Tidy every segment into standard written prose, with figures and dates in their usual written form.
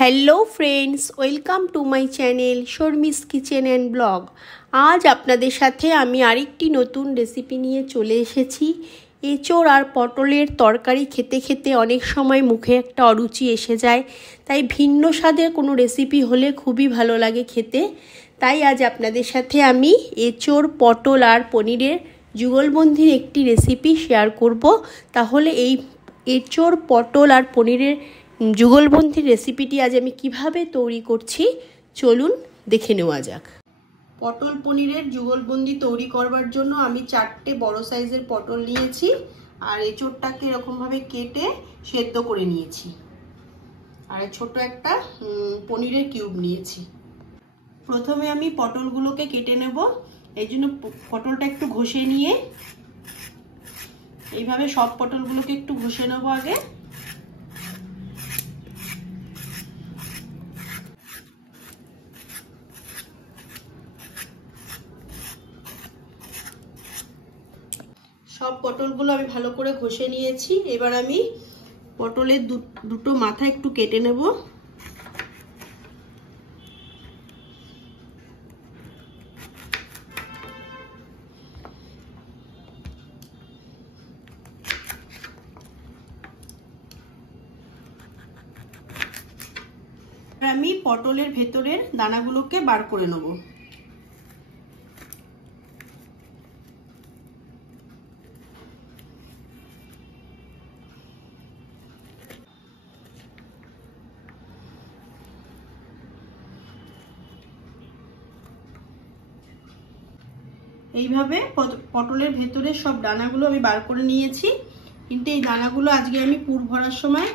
Hello friends, welcome to my channel Sharmi's kitchen and blog. আজ আপনাদের সাথে আমি আরেকটি নতুন রেসিপি নিয়ে চলে এসেছি। এঁচোড় আর পটলের তরকারি খেতে খেতে অনেক সময় মুখে একটা অরুচি এসে যায়, তাই ভিন্ন স্বাদের কোনো রেসিপি হলে খুবই ভালো লাগে খেতে। তাই আজ আপনাদের সাথে আমি এঁচোড়, পটল আর পনিরের যুগলবন্দির একটি রেসিপি শেয়ার করব। তাহলে এই এঁচোড়, পটল আর পনিরের যুগলবন্দির রেসিপিটি আজ আমি কিভাবে তৈরি করছি চলুন দেখে নেওয়া যাক। পটল পনিরের যুগলবন্দি তৈরি করবার জন্য আমি 4টে বড় সাইজের পটল নিয়েছি আর এঁচোড়টাকে এরকমভাবে কেটে সেদ্ধ করে নিয়েছি, আর ছোট একটা পনিরের কিউব নিয়েছি। প্রথমে আমি পটলগুলোকে কেটে নেব। এই জন্য পটলটা একটু ঘষে নিয়ে এইভাবে সব পটলগুলোকে একটু ঘষে নেব আগে। সব পটলগুলো আমি ভালো করে ঘষে নিয়েছি। এবার আমি পটলের দুটো মাথা একটু কেটে নেব। আমি পটলের ভেতরের দানাগুলোকে বার করে নেব। এইভাবে পটলের ভেতরে সব দানাগুলো আমি বার করে নিয়েছি, কিন্তু এই দানাগুলো আজকে আমি পুর ভরার সময়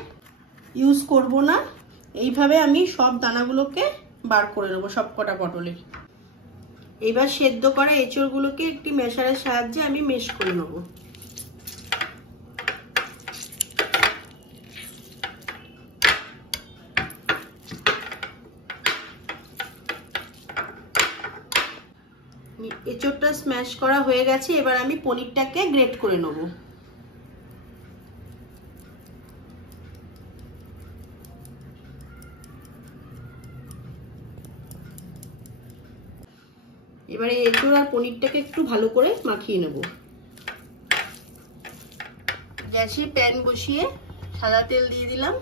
ইউজ করব না। এইভাবে আমি সব দানাগুলোকে বার করে নেব সব কটা পটলের। এবার সেদ্ধ করা এঁচোড়গুলোকে একটি মেশারের সাহায্যে আমি মেশ করে নেব। এঁচোড়টা স্ম্যাশ করা হয়ে গেছে। এবার আমি পনিরটাকে গ্রেট করে নেব। এবারে এঁচোড় আর পনিরটাকে একটু ভালো করে মাখিয়ে নেব। গ্যাসে প্যান বসিয়ে সাদা তেল দিয়ে দিলাম।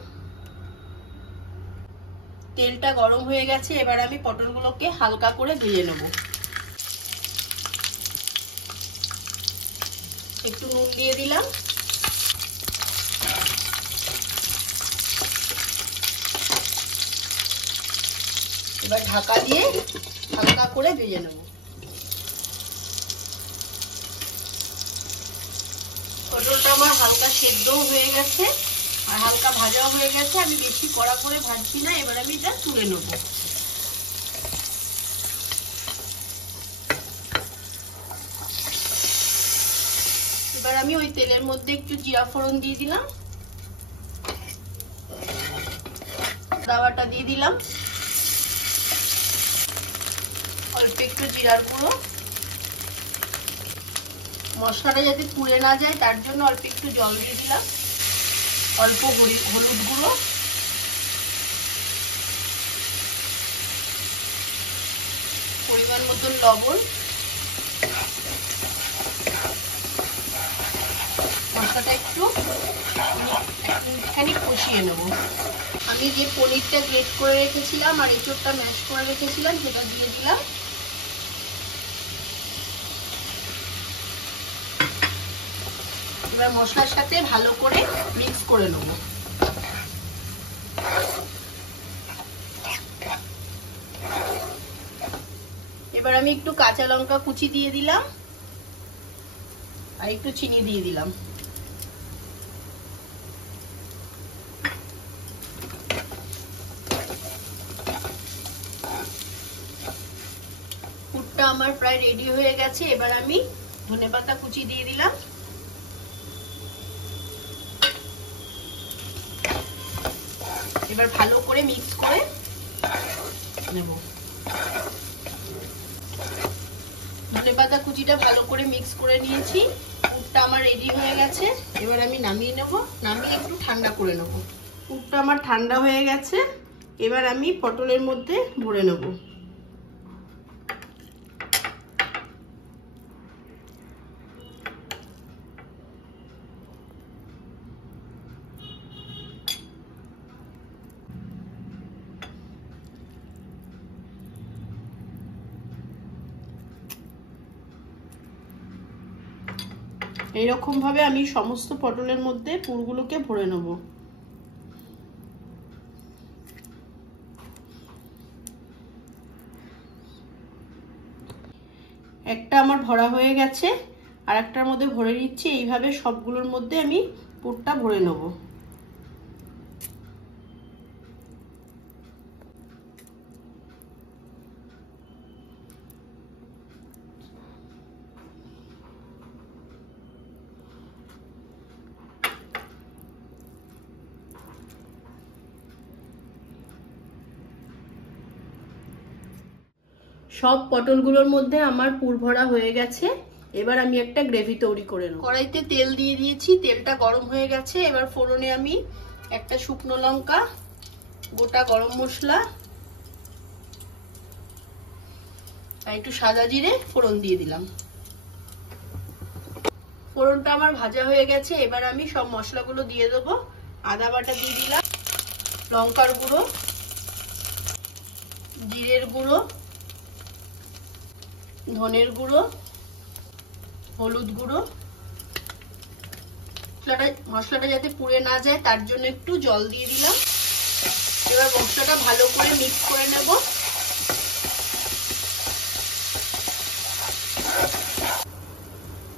তেলটা গরম হয়ে গেছে। এবার আমি পটলগুলোকে হালকা করে ভেজে নেব। একটু নুন দিয়ে দিলাম। এবার ঢাকা দিয়ে হালকা করে ভেজে নেব। পটলটা আমার হালকা সেদ্ধও হয়ে গেছে আর হালকা ভাজাও হয়ে গেছে। আমি বেশি কড়া করে ভাজছি না। এবার আমি এটা তুলে নেব। এবার আমি ওই তেলের মধ্যে একটু জিরা ফোড়ন দিয়ে দিলাম, আদা বাটা দিয়ে দিলাম, অল্প একটু জিরার গুঁড়ো। মশলাটা যাতে পুড়ে না যায় তার জন্য অল্প একটু জল দিয়ে দিলাম, অল্প হলুদ গুঁড়ো, পরিমাণ মতন লবণ। মশলাটা একটুখানি কষিয়ে নেব। আমি যে পনিরটা গ্রেট করে রেখেছিলাম আর এঁচোড়টা ম্যাশ করে রেখেছিলাম সেটা দিয়ে দিলাম। এবার মশলার সাথে ভালো করে মিক্স করে নেব। এবার আমি একটু কাঁচা লঙ্কা কুচি দিয়ে দিলাম আর একটু চিনি দিয়ে দিলাম। পুরটা আমার প্রায় রেডি হয়ে গেছে। এবার আমি ধনেপাতা কুচি দিয়ে দিলাম। এবার ভালো করে মিক্স করে নেব। ধনেপাতা কুচিটা ভালো করে মিক্স করে নিয়েছি। পুরটা আমার রেডি হয়ে গেছে। এবার আমি নামিয়ে নেব। নামিয়ে একটু ঠান্ডা করে নেব। পুরটা আমার ঠান্ডা হয়ে গেছে। এবার আমি পটলের মধ্যে ভরে নেব। এইরকম ভাবে আমি সমস্ত পটলের মধ্যে পুরগুলোকে ভরে নেব। একটা আমার ভরা হয়ে গেছে, আর একটার মধ্যে ভরে নিচ্ছি। এইভাবে সবগুলোর মধ্যে আমি পুরটা ভরে নেব। সব পটলগুলোর মধ্যে আমার পুর ভরা হয়ে গেছে। এবার আমি একটা গ্রেভি তৈরি করে নেব। কড়াইতে তেল দিয়ে দিয়েছি, তেলটা গরম হয়ে গেছে। এবার ফোড়নে আমি একটা শুকনো লঙ্কা, গোটা গরম মশলা আর একটু সাদা জিরে ফোড়ন দিয়ে দিলাম। ফোড়নটা আমার ভাজা হয়ে গেছে। এবার আমি সব মশলাগুলো দিয়ে দেবো। আদা বাটা দিয়ে দিলাম, লঙ্কার গুঁড়ো, জিরের গুঁড়ো, ধনের গুঁড়ো, হলুদ গুঁড়ো। মশলাটা যাতে পুড়ে না যায় তার জন্য একটু জল দিয়ে দিলাম। এবার মশলাটা ভালো করে মিক্স করে নেব।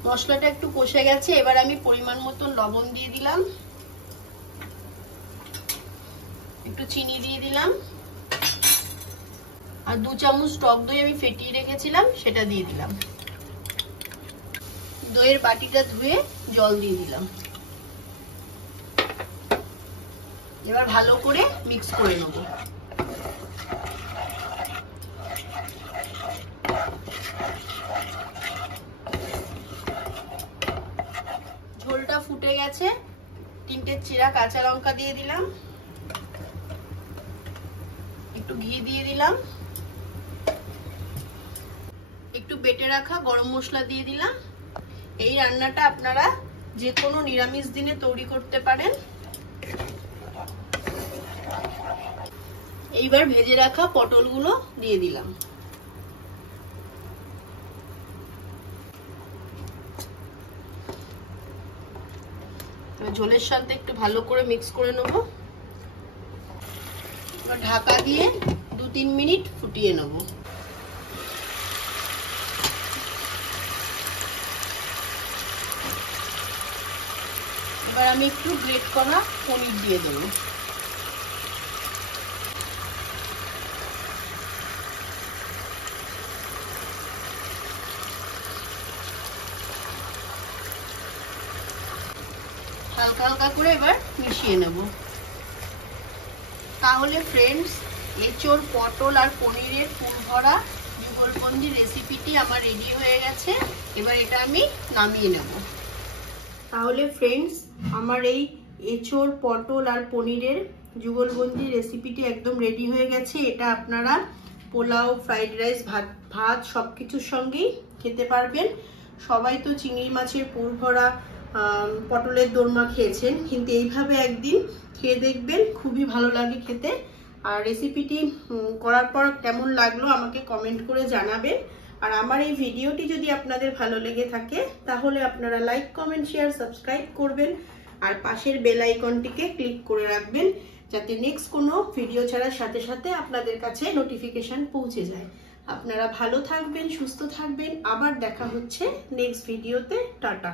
মশলাটা একটু কষে গেছে। এবার আমি পরিমাণ মতো লবণ দিয়ে দিলাম, একটু চিনি দিয়ে দিলাম, আর 2 চামচ টক দই আমি ফেটিয়ে রেখেছিলাম সেটা দিয়ে দিলাম। দইয়ের বাটিটা ধুয়ে জল দিয়ে দিলাম। এবার ভালো করে মিক্স করে নেব। ঝোলটা ফুটে গেছে। 3টে চিরা কাঁচা লঙ্কা দিয়ে দিলাম, একটু ঘি দিয়ে দিলাম, একটু বেটে রাখা গরম মশলা দিয়ে দিলাম। এই রান্নাটা আপনারা যে কোনো নিরামিষ দিনে তৈরি করতে পারেন। এইবার ভেজে রাখা পটলগুলো দিয়ে দিলাম। ঝোলের সাথে একটু ভালো করে মিক্স করে নেব। এবার ঢাকা দিয়ে 2-3 মিনিট ফুটিয়ে নেব। এবার আমি একটু গ্রেট করা পনির দিয়ে দেবো। হালকা হালকা করে এবার মিশিয়ে নেব। তাহলে ফ্রেন্ডস, এঁচোড়, পটল আর পনিরের পুর ভরা যুগলবন্দি রেসিপিটি আমার রেডি হয়ে গেছে। এবার এটা আমি নামিয়ে নেব। তাহলে ফ্রেন্ডস, আমার এই এঁচোড়, পটল আর পনিরের যুগলবন্দি রেসিপিটি একদম রেডি হয়ে গেছে। এটা আপনারা পোলাও, ফ্রাইড রাইস, ভাত সবকিছুর সঙ্গেই খেতে পারবেন। সবাই তো চিংড়ি মাছের পুর ভরা পটলের দোরমা খেয়েছেন, কিন্তু এইভাবে একদিন খেয়ে দেখবেন, খুবই ভালো লাগে খেতে। আর রেসিপিটি করার পর কেমন লাগলো আমাকে কমেন্ট করে জানাবেন। আর আমার এই ভিডিওটি যদি আপনাদের ভালো লেগে থাকে তাহলে আপনারা লাইক, কমেন্ট, শেয়ার, সাবস্ক্রাইব করবেন। আর পাশের বেল আইকনটিকে ক্লিক করে রাখবেন যাতে নেক্সট কোনো ভিডিও ছাড়ার সাথে সাথে আপনাদের কাছে নোটিফিকেশন পৌঁছে যায়। আপনারা ভালো থাকবেন, সুস্থ থাকবেন। আবার দেখা হচ্ছে নেক্সট ভিডিওতে। টাটা।